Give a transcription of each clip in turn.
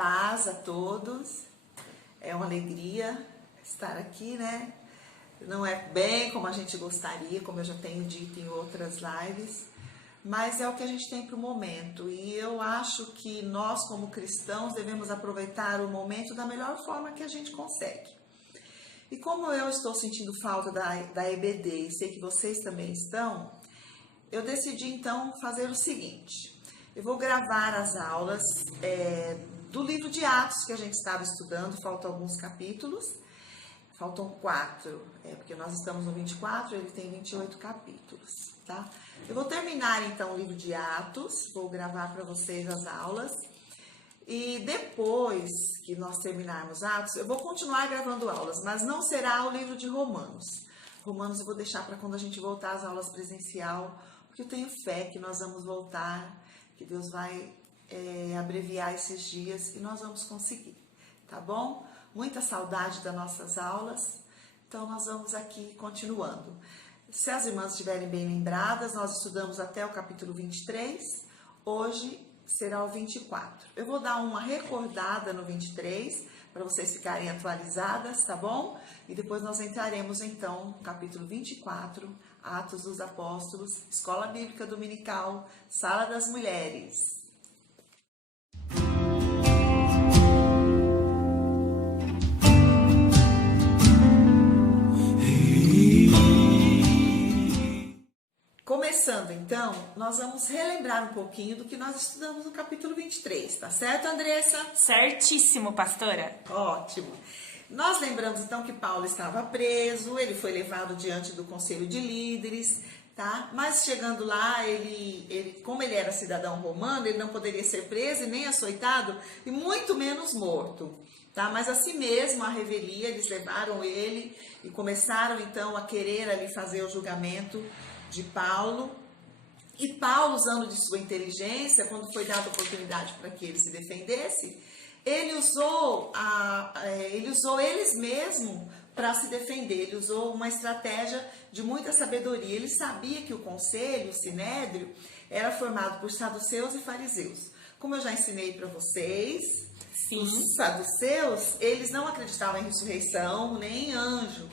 paz a todos. É uma alegria estar aqui, né? Não é bem como a gente gostaria, como eu já tenho dito em outras lives, mas é o que a gente tem para o momento. E eu acho que nós, como cristãos, devemos aproveitar o momento da melhor forma que a gente consegue. E como eu estou sentindo falta da EBD e sei que vocês também estão, eu decidi então fazer o seguinte: eu vou gravar as aulas do livro de Atos que a gente estava estudando, faltam alguns capítulos, faltam 4, porque nós estamos no 24, ele tem 28 capítulos, tá? Eu vou terminar então o livro de Atos, vou gravar para vocês as aulas, e depois que nós terminarmos Atos, eu vou continuar gravando aulas, mas não será o livro de Romanos. Romanos eu vou deixar para quando a gente voltar às aulas presencial, porque eu tenho fé que nós vamos voltar, que Deus vai abreviar esses dias e nós vamos conseguir, tá bom? Muita saudade das nossas aulas, então nós vamos aqui continuando. Se as irmãs estiverem bem lembradas, nós estudamos até o capítulo 23, hoje será o 24. Eu vou dar uma recordada no 23, para vocês ficarem atualizadas, tá bom? E depois nós entraremos então no capítulo 24, Atos dos Apóstolos, Escola Bíblica Dominical, Sala das Mulheres. Começando então, nós vamos relembrar um pouquinho do que nós estudamos no capítulo 23, tá certo, Andressa? Certíssimo, pastora. Ótimo. Nós lembramos então que Paulo estava preso, ele foi levado diante do conselho de líderes, tá? Mas chegando lá, como ele era cidadão romano, ele não poderia ser preso e nem açoitado e muito menos morto, tá? Mas assim mesmo, a revelia, eles levaram ele e começaram então a querer ali fazer o julgamento de Paulo. E Paulo, usando de sua inteligência, quando foi dada a oportunidade para que ele se defendesse, ele usou eles mesmos para se defender. Ele usou uma estratégia de muita sabedoria. Ele sabia que o conselho, o sinédrio, era formado por saduceus e fariseus. Como eu já ensinei para vocês, Sim. Os saduceus, eles não acreditavam em ressurreição nem em anjo.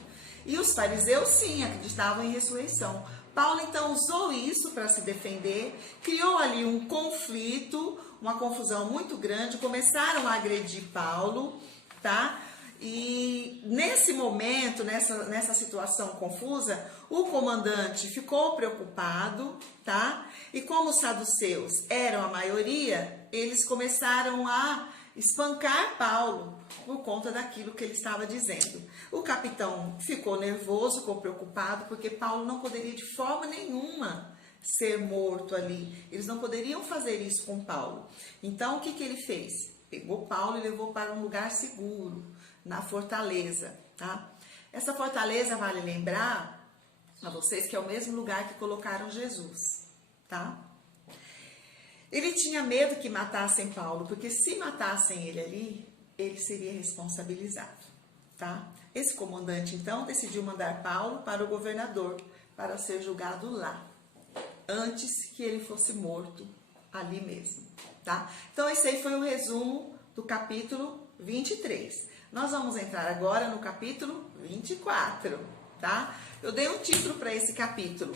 E os fariseus, sim, acreditavam em ressurreição. Paulo, então, usou isso para se defender, criou ali um conflito, uma confusão muito grande, começaram a agredir Paulo, tá? E nesse momento, nessa situação confusa, o comandante ficou preocupado, tá? E como os saduceus eram a maioria, eles começaram a espancar Paulo por conta daquilo que ele estava dizendo. O capitão ficou nervoso, ficou preocupado, porque Paulo não poderia de forma nenhuma ser morto ali. Eles não poderiam fazer isso com Paulo. Então, o que ele fez? Pegou Paulo e levou para um lugar seguro, na fortaleza, tá? Essa fortaleza, vale lembrar a vocês, que é o mesmo lugar que colocaram Jesus, tá? Ele tinha medo que matassem Paulo, porque se matassem ele ali, ele seria responsabilizado, tá? Esse comandante, então, decidiu mandar Paulo para o governador, para ser julgado lá, antes que ele fosse morto ali mesmo, tá? Então, esse aí foi o resumo do capítulo 23. Nós vamos entrar agora no capítulo 24, tá? Eu dei um título para esse capítulo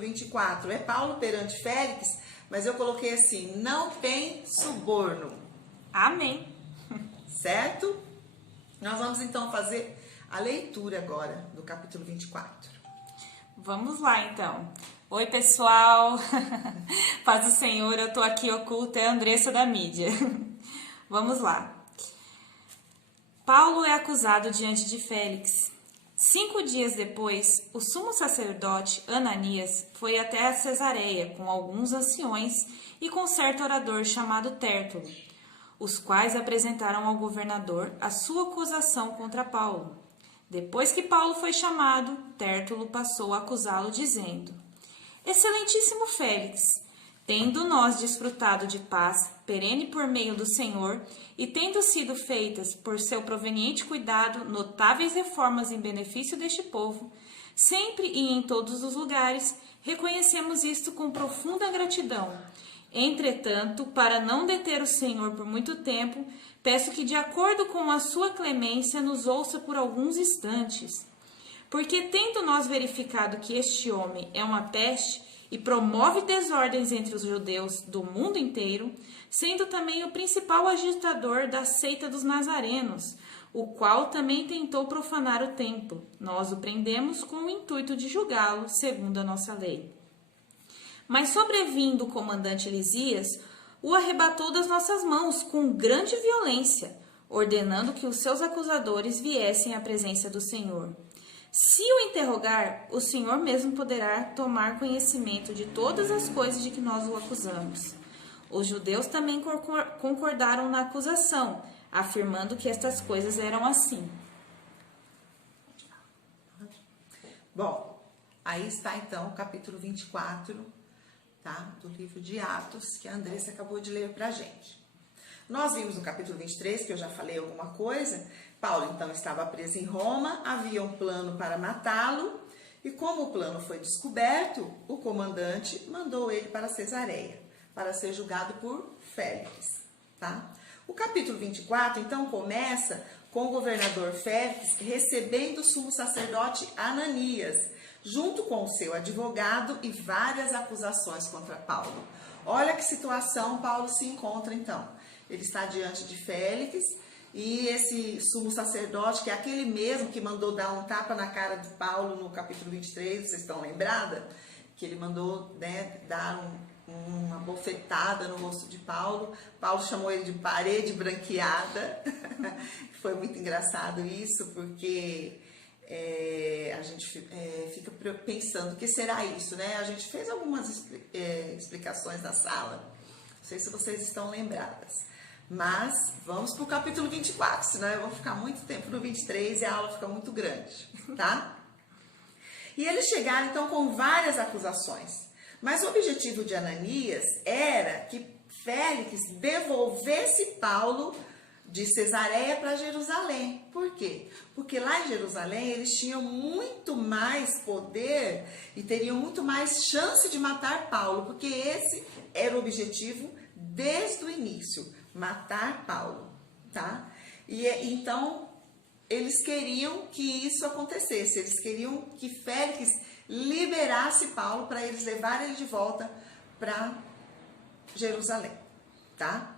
24, é Paulo perante Félix, mas eu coloquei assim: não tem suborno. Amém. Certo? Nós vamos então fazer a leitura agora do capítulo 24. Vamos lá, então. Oi, pessoal. Paz do Senhor, eu tô aqui oculta, é a Andressa da mídia. Vamos lá. Paulo é acusado diante de Félix. 5 dias depois, o sumo sacerdote Ananias foi até a Cesareia com alguns anciões e com certo orador chamado Tértulo, os quais apresentaram ao governador a sua acusação contra Paulo. Depois que Paulo foi chamado, Tértulo passou a acusá-lo, dizendo: Excelentíssimo Félix, tendo nós desfrutado de paz perene por meio do Senhor, e tendo sido feitas por seu proveniente cuidado notáveis reformas em benefício deste povo, sempre e em todos os lugares, reconhecemos isto com profunda gratidão, Entretanto, para não deter o Senhor por muito tempo, peço que, de acordo com a sua clemência, nos ouça por alguns instantes. Porque, tendo nós verificado que este homem é uma peste e promove desordens entre os judeus do mundo inteiro, sendo também o principal agitador da seita dos nazarenos, o qual também tentou profanar o templo, nós o prendemos com o intuito de julgá-lo segundo a nossa lei. Mas sobrevindo o comandante Lisias, o arrebatou das nossas mãos com grande violência, ordenando que os seus acusadores viessem à presença do Senhor. Se o interrogar, o Senhor mesmo poderá tomar conhecimento de todas as coisas de que nós o acusamos. Os judeus também concordaram na acusação, afirmando que estas coisas eram assim. Bom, aí está então o capítulo 24, tá, do livro de Atos, que a Andressa acabou de ler pra gente. Nós vimos no capítulo 23, que eu já falei alguma coisa. Paulo então estava preso em Roma, havia um plano para matá-lo, e como o plano foi descoberto, o comandante mandou ele para Cesareia, para ser julgado por Félix, tá? O capítulo 24, então, começa com o governador Félix recebendo o sumo sacerdote Ananias, junto com o seu advogado e várias acusações contra Paulo. Olha que situação Paulo se encontra, então. Ele está diante de Félix e esse sumo sacerdote, que é aquele mesmo que mandou dar um tapa na cara de Paulo no capítulo 23, vocês estão lembradas? Que ele mandou, né, dar uma bofetada no rosto de Paulo. Paulo chamou ele de parede branqueada. Foi muito engraçado isso, porque a gente fica pensando, o que será isso, né? A gente fez algumas explicações na sala, não sei se vocês estão lembradas. Mas vamos para o capítulo 24, senão eu vou ficar muito tempo no 23 e a aula fica muito grande, tá? E eles chegaram então com várias acusações. Mas o objetivo de Ananias era que Félix devolvesse Paulo de Cesareia para Jerusalém. Por quê? Porque lá em Jerusalém eles tinham muito mais poder e teriam muito mais chance de matar Paulo, porque esse era o objetivo desde o início, matar Paulo, tá? E então eles queriam que isso acontecesse, eles queriam que Félix liberasse Paulo para eles levarem ele de volta para Jerusalém, tá?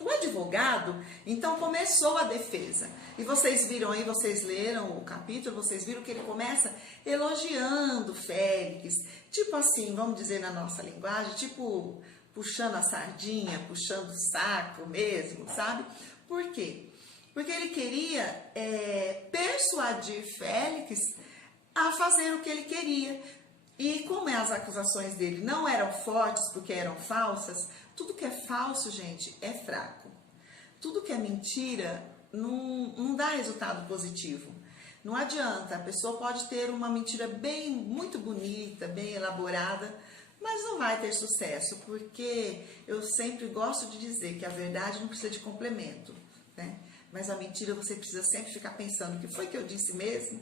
O advogado, então, começou a defesa. E vocês viram aí, vocês leram o capítulo, vocês viram que ele começa elogiando Félix. Tipo assim, vamos dizer na nossa linguagem, tipo puxando a sardinha, puxando o saco mesmo, sabe? Por quê? Porque ele queria persuadir Félix a fazer o que ele queria. E como as acusações dele não eram fortes porque eram falsas, tudo que é falso, gente, é fraco. Tudo que é mentira não dá resultado positivo. Não adianta, a pessoa pode ter uma mentira muito bonita, bem elaborada, mas não vai ter sucesso, porque eu sempre gosto de dizer que a verdade não precisa de complemento, né? Mas a mentira você precisa sempre ficar pensando, o que foi que eu disse mesmo?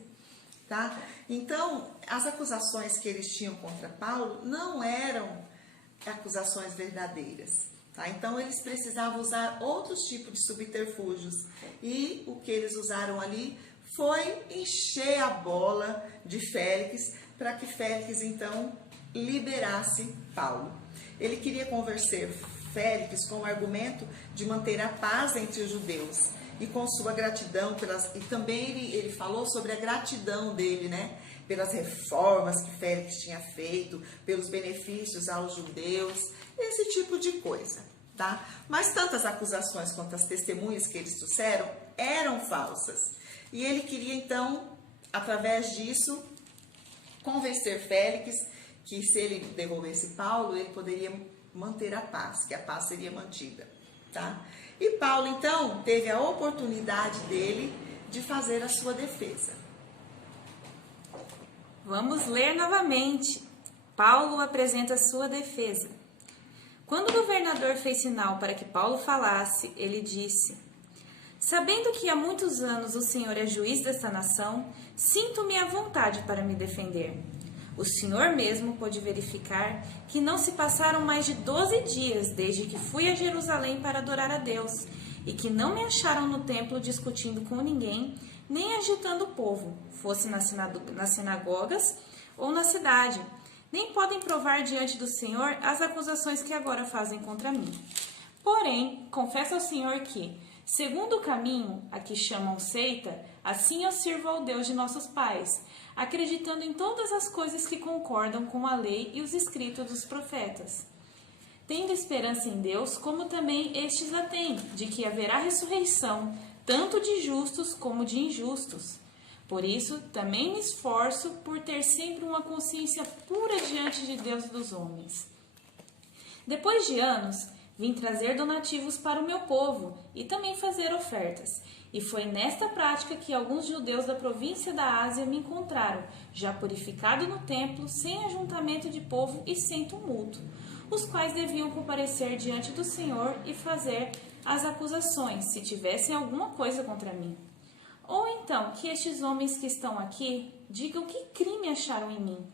Tá? Então, as acusações que eles tinham contra Paulo não eram acusações verdadeiras. Tá? Então, eles precisavam usar outros tipos de subterfúgios. E o que eles usaram ali foi encher a bola de Félix, para que Félix, então, liberasse Paulo. Ele queria convencer Félix com o argumento de manter a paz entre os judeus. E com sua gratidão, e também ele falou sobre a gratidão dele, né? Pelas reformas que Félix tinha feito, pelos benefícios aos judeus, esse tipo de coisa, tá? Mas tantas acusações quanto as testemunhas que eles trouxeram eram falsas. E ele queria, então, através disso, convencer Félix que se ele devolvesse Paulo, ele poderia manter a paz, que a paz seria mantida, tá? E Paulo, então, teve a oportunidade dele de fazer a sua defesa. Vamos ler novamente. Paulo apresenta sua defesa. Quando o governador fez sinal para que Paulo falasse, ele disse: sabendo que há muitos anos o Senhor é juiz desta nação, sinto-me à vontade para me defender. O Senhor mesmo pôde verificar que não se passaram mais de 12 dias desde que fui a Jerusalém para adorar a Deus, e que não me acharam no templo discutindo com ninguém, nem agitando o povo, fosse nas sinagogas ou na cidade. Nem podem provar diante do Senhor as acusações que agora fazem contra mim. Porém, confesso ao Senhor que, segundo o caminho a que chamam seita, assim eu sirvo ao Deus de nossos pais, acreditando em todas as coisas que concordam com a lei e os escritos dos profetas. Tendo esperança em Deus, como também estes a têm, de que haverá ressurreição, tanto de justos como de injustos. Por isso, também me esforço por ter sempre uma consciência pura diante de Deus e dos homens. Depois de anos, vim trazer donativos para o meu povo e também fazer ofertas. E foi nesta prática que alguns judeus da província da Ásia me encontraram, já purificado no templo, sem ajuntamento de povo e sem tumulto, os quais deviam comparecer diante do Senhor e fazer as acusações, se tivessem alguma coisa contra mim. Ou então, que estes homens que estão aqui digam que crime acharam em mim,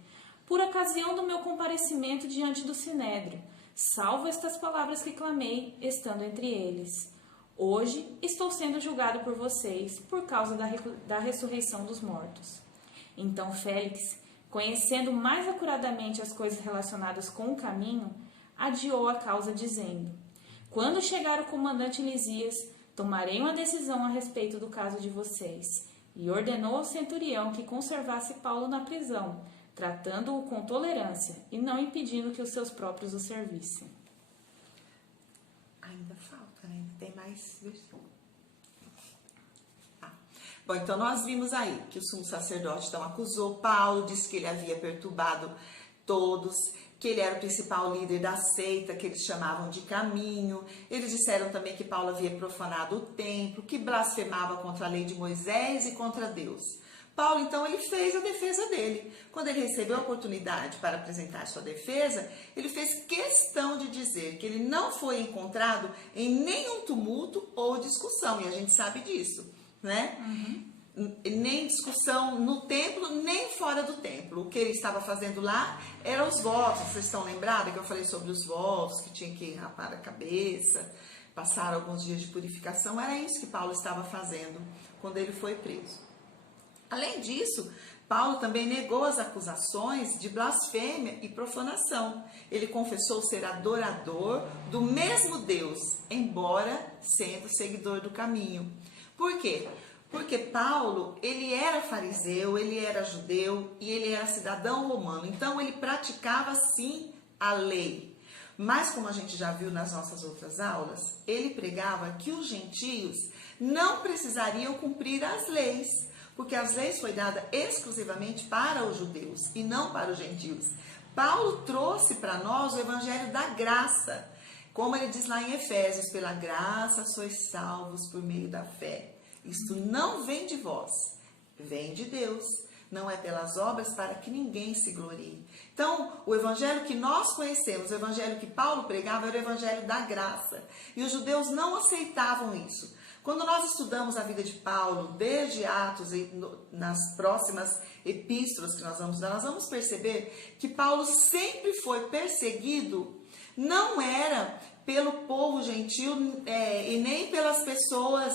por ocasião do meu comparecimento diante do Sinédrio, salvo estas palavras que clamei, estando entre eles. Hoje estou sendo julgado por vocês, por causa da ressurreição dos mortos. Então Félix, conhecendo mais acuradamente as coisas relacionadas com o caminho, adiou a causa, dizendo: quando chegar o comandante Lisias, tomarei uma decisão a respeito do caso de vocês. E ordenou ao centurião que conservasse Paulo na prisão, tratando-o com tolerância e não impedindo que os seus próprios o servissem. Ainda falta, né? Ainda tem mais versículo. Bom, então nós vimos aí que o sumo sacerdote então acusou Paulo, disse que ele havia perturbado todos, que ele era o principal líder da seita, que eles chamavam de caminho. Eles disseram também que Paulo havia profanado o templo, que blasfemava contra a lei de Moisés e contra Deus. Paulo, então, ele fez a defesa dele. Quando ele recebeu a oportunidade para apresentar sua defesa, ele fez questão de dizer que ele não foi encontrado em nenhum tumulto ou discussão, e a gente sabe disso, né? Nem discussão no templo, nem fora do templo. O que ele estava fazendo lá eram os votos. Vocês estão lembrados que eu falei sobre os votos, que tinha que rapar a cabeça, passar alguns dias de purificação? Era isso que Paulo estava fazendo quando ele foi preso. Além disso, Paulo também negou as acusações de blasfêmia e profanação. Ele confessou ser adorador do mesmo Deus, embora sendo seguidor do caminho. Por quê? Porque Paulo, ele era fariseu, ele era judeu e ele era cidadão romano. Então, ele praticava, sim, a lei. Mas, como a gente já viu nas nossas outras aulas, ele pregava que os gentios não precisariam cumprir as leis, porque as leis foi dada exclusivamente para os judeus e não para os gentios. Paulo trouxe para nós o evangelho da graça. Como ele diz lá em Efésios, pela graça sois salvos por meio da fé. Isto não vem de vós, vem de Deus. Não é pelas obras para que ninguém se glorie. Então, o evangelho que nós conhecemos, o evangelho que Paulo pregava, era o evangelho da graça. E os judeus não aceitavam isso. Quando nós estudamos a vida de Paulo, desde Atos e nas próximas epístolas que nós vamos dar, nós vamos perceber que Paulo sempre foi perseguido, não era pelo povo gentil e nem pelas pessoas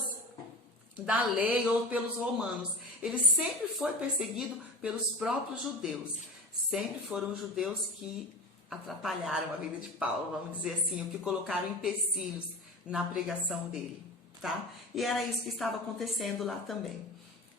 da lei ou pelos romanos. Ele sempre foi perseguido pelos próprios judeus. Sempre foram os judeus que atrapalharam a vida de Paulo, vamos dizer assim, o que colocaram empecilhos na pregação dele, tá? E era isso que estava acontecendo lá também,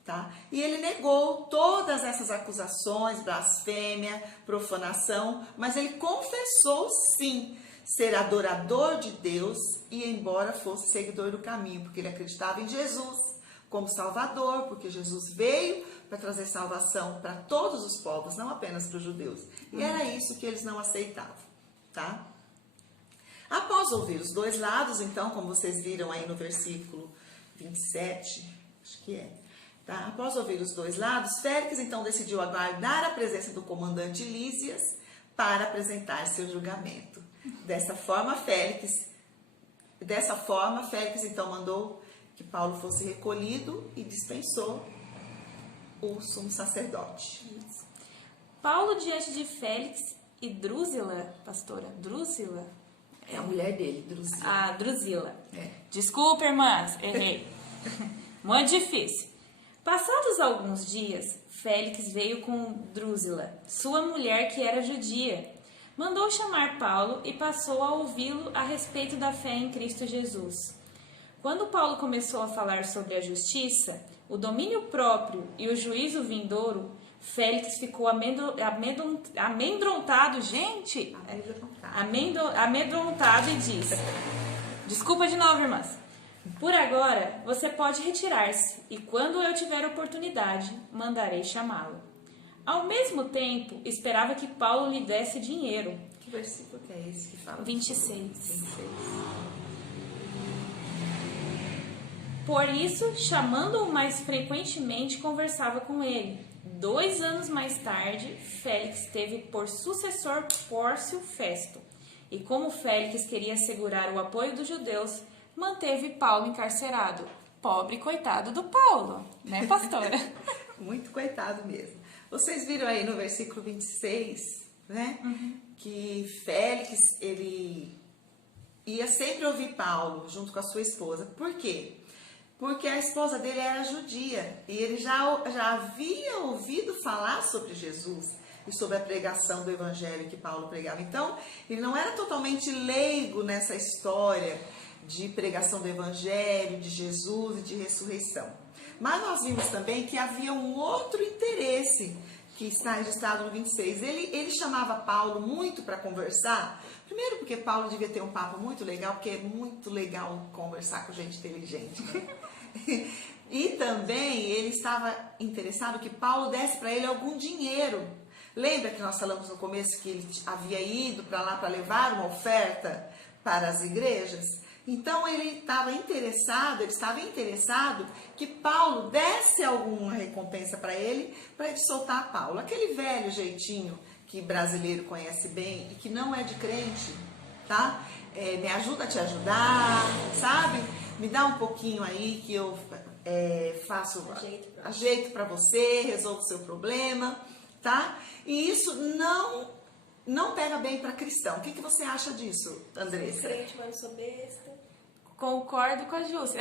tá? E ele negou todas essas acusações, blasfêmia, profanação, mas ele confessou sim ser adorador de Deus e embora fosse seguidor do caminho, porque ele acreditava em Jesus como Salvador, porque Jesus veio para trazer salvação para todos os povos, não apenas para os judeus. E era isso que eles não aceitavam, tá? Após ouvir os dois lados, então, como vocês viram aí no versículo 27, acho que é, tá? Após ouvir os dois lados, Félix então decidiu aguardar a presença do comandante Lísias para apresentar seu julgamento. Dessa forma, Félix então mandou que Paulo fosse recolhido e dispensou o sumo sacerdote. Paulo diante de Félix e Drusila, pastora, Drusila? É a mulher dele, Drusila. Ah, Drusila. É. Desculpa, irmãs, errei. Muito difícil. Passados alguns dias, Félix veio com Drusila, sua mulher que era judia. Mandou chamar Paulo e passou a ouvi-lo a respeito da fé em Cristo Jesus. Quando Paulo começou a falar sobre a justiça, o domínio próprio e o juízo vindouro, Félix ficou amedrontado, gente, amedrontado e disse: desculpa de novo, irmãs. Por agora, você pode retirar-se, e quando eu tiver oportunidade, mandarei chamá-lo. Ao mesmo tempo, esperava que Paulo lhe desse dinheiro. Que versículo que é esse que fala? 26. 26. Por isso, chamando-o mais frequentemente, conversava com ele. 2 anos mais tarde, Félix teve por sucessor Pórcio Festo. E como Félix queria assegurar o apoio dos judeus, manteve Paulo encarcerado. Pobre coitado do Paulo, né, pastora? Muito coitado mesmo. Vocês viram aí no versículo 26, né? Que Félix, ele ia sempre ouvir Paulo junto com a sua esposa. Por quê? Porque a esposa dele era judia e ele já havia ouvido falar sobre Jesus e sobre a pregação do evangelho que Paulo pregava. Então, ele não era totalmente leigo nessa história de pregação do evangelho, de Jesus e de ressurreição. Mas nós vimos também que havia um outro interesse que está registrado no 26. Ele chamava Paulo muito para conversar. Primeiro porque Paulo devia ter um papo muito legal, porque é muito legal conversar com gente inteligente, né? E também ele estava interessado que Paulo desse para ele algum dinheiro. Lembra que nós falamos no começo que ele havia ido para lá para levar uma oferta para as igrejas? Então ele estava interessado que Paulo desse alguma recompensa para ele soltar Paulo. Aquele velho jeitinho que brasileiro conhece bem e que não é de crente, tá? Me ajuda a te ajudar, sabe? Me dá um pouquinho aí que eu faço ajeito para você, resolvo o seu problema, tá? E isso não pega bem para cristão. O que você acha disso, Andressa? Sou crente, mas não sou besta. Concordo com a Júcia.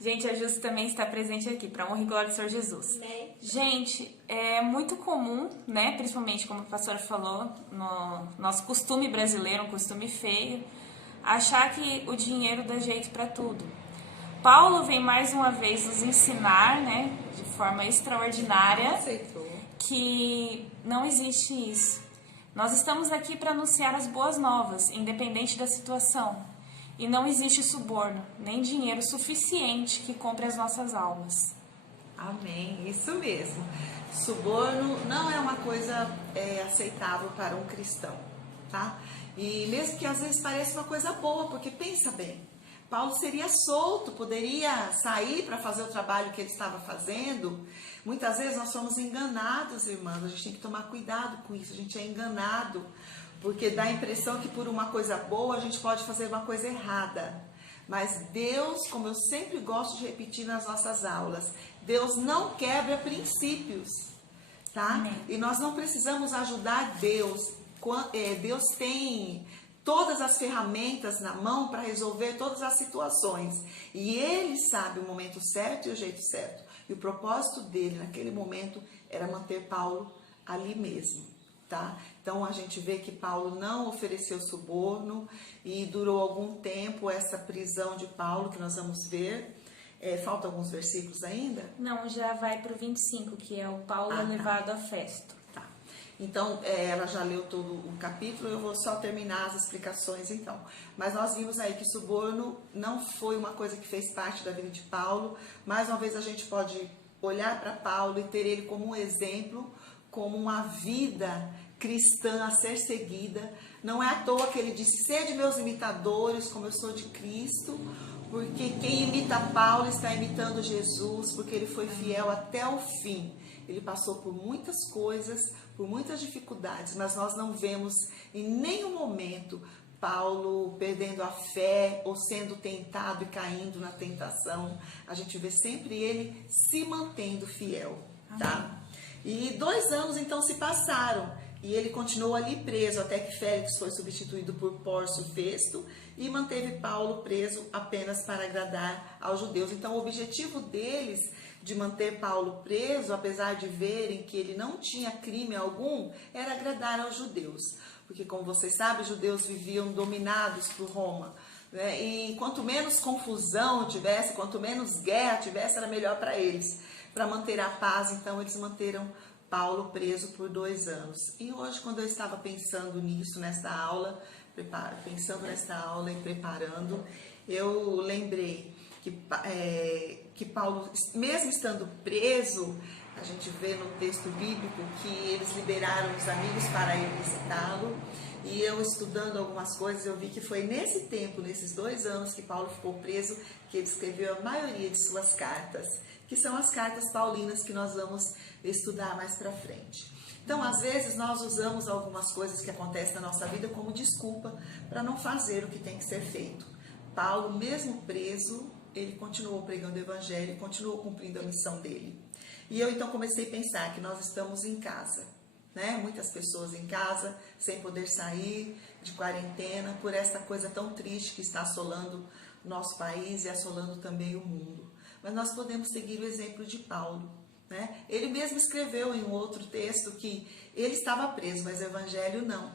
Gente, a Júcia também está presente aqui, para honra e glória do Senhor Jesus. Né? Gente, é muito comum, né, principalmente como a pastora falou, no nosso costume brasileiro, um costume feio, achar que o dinheiro dá jeito para tudo. Paulo vem mais uma vez nos ensinar, né, de forma extraordinária, que não existe isso. Nós estamos aqui para anunciar as boas novas, independente da situação. E não existe suborno, nem dinheiro suficiente que compre as nossas almas. Amém, isso mesmo. Suborno não é uma coisa aceitável para um cristão, tá? E mesmo que às vezes pareça uma coisa boa, porque pensa bem, Paulo seria solto, poderia sair para fazer o trabalho que ele estava fazendo. Muitas vezes nós somos enganados, irmãos, a gente tem que tomar cuidado com isso, a gente é enganado, porque dá a impressão que por uma coisa boa a gente pode fazer uma coisa errada. Mas Deus, como eu sempre gosto de repetir nas nossas aulas, Deus não quebra princípios, tá? Amém. E nós não precisamos ajudar Deus. Deus tem todas as ferramentas na mão para resolver todas as situações. E Ele sabe o momento certo e o jeito certo. E o propósito dele naquele momento era manter Paulo ali mesmo, tá? Então a gente vê que Paulo não ofereceu suborno e durou algum tempo essa prisão de Paulo, que nós vamos ver. Faltam alguns versículos ainda? Não, já vai para o 25, que é o Paulo levado a Festo. Tá. Então, ela já leu todo o capítulo, eu vou só terminar as explicações então. Mas nós vimos aí que suborno não foi uma coisa que fez parte da vida de Paulo. Mais uma vez a gente pode olhar para Paulo e ter ele como um exemplo, como uma vida cristã a ser seguida. Não é à toa que ele disse: sede meus imitadores, como eu sou de Cristo, porque quem imita Paulo está imitando Jesus, porque ele foi fiel até o fim. Ele passou por muitas coisas, por muitas dificuldades, mas nós não vemos em nenhum momento Paulo perdendo a fé ou sendo tentado e caindo na tentação. A gente vê sempre ele se mantendo fiel, tá? E 2 anos então se passaram e ele continuou ali preso até que Félix foi substituído por Pórcio Festo e manteve Paulo preso apenas para agradar aos judeus. Então o objetivo deles de manter Paulo preso, apesar de verem que ele não tinha crime algum, era agradar aos judeus. Porque, como vocês sabem, os judeus viviam dominados por Roma. Né? E quanto menos confusão tivesse, quanto menos guerra tivesse, era melhor para eles. Para manter a paz, então, eles manteram Paulo preso por 2 anos. E hoje, quando eu estava pensando nisso, nesta aula, e preparando, eu lembrei que Paulo, mesmo estando preso, a gente vê no texto bíblico que eles liberaram os amigos para ir visitá-lo. E eu estudando algumas coisas, eu vi que foi nesse tempo, nesses 2 anos que Paulo ficou preso, que ele escreveu a maioria de suas cartas, que são as cartas paulinas que nós vamos estudar mais para frente. Então, às vezes, nós usamos algumas coisas que acontecem na nossa vida como desculpa para não fazer o que tem que ser feito. Paulo, mesmo preso, ele continuou pregando o evangelho, continuou cumprindo a missão dele. E eu então comecei a pensar que nós estamos em casa, né? Muitas pessoas em casa, sem poder sair, de quarentena, por essa coisa tão triste que está assolando o nosso país e assolando também o mundo. Mas nós podemos seguir o exemplo de Paulo, né? Ele mesmo escreveu em um outro texto que ele estava preso, mas o evangelho não.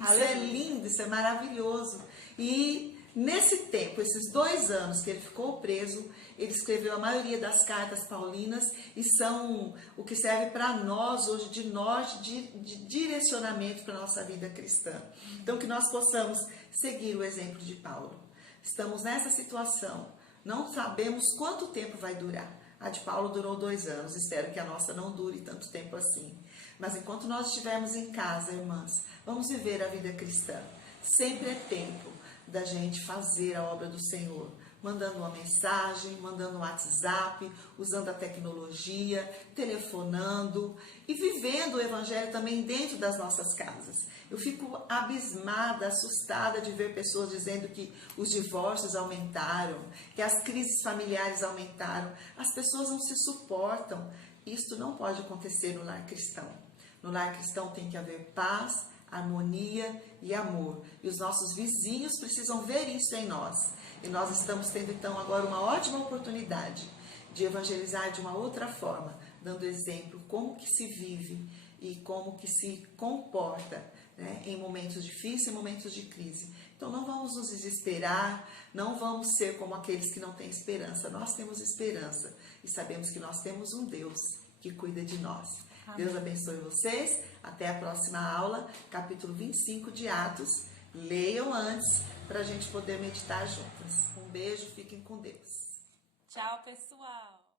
Isso é lindo, isso é maravilhoso. E nesse tempo, esses 2 anos que ele ficou preso, ele escreveu a maioria das cartas paulinas e são o que serve para nós hoje de norte, de direcionamento para a nossa vida cristã. Então, que nós possamos seguir o exemplo de Paulo. Estamos nessa situação, não sabemos quanto tempo vai durar. A de Paulo durou 2 anos, espero que a nossa não dure tanto tempo assim. Mas enquanto nós estivermos em casa, irmãs, vamos viver a vida cristã. Sempre é tempo da gente fazer a obra do Senhor, mandando uma mensagem, mandando um WhatsApp, usando a tecnologia, telefonando e vivendo o evangelho também dentro das nossas casas. Eu fico abismada, assustada de ver pessoas dizendo que os divórcios aumentaram, que as crises familiares aumentaram. As pessoas não se suportam. Isto não pode acontecer no lar cristão. No lar cristão tem que haver paz, harmonia e amor. E os nossos vizinhos precisam ver isso em nós. E nós estamos tendo então agora uma ótima oportunidade de evangelizar de uma outra forma, dando exemplo como que se vive e como que se comporta, né, em momentos difíceis e momentos de crise. Então não vamos nos desesperar, não vamos ser como aqueles que não têm esperança. Nós temos esperança e sabemos que nós temos um Deus que cuida de nós. Amém. Deus abençoe vocês. Até a próxima aula, capítulo 25 de Atos. Leiam antes para a gente poder meditar juntas. Um beijo, fiquem com Deus. Tchau, pessoal!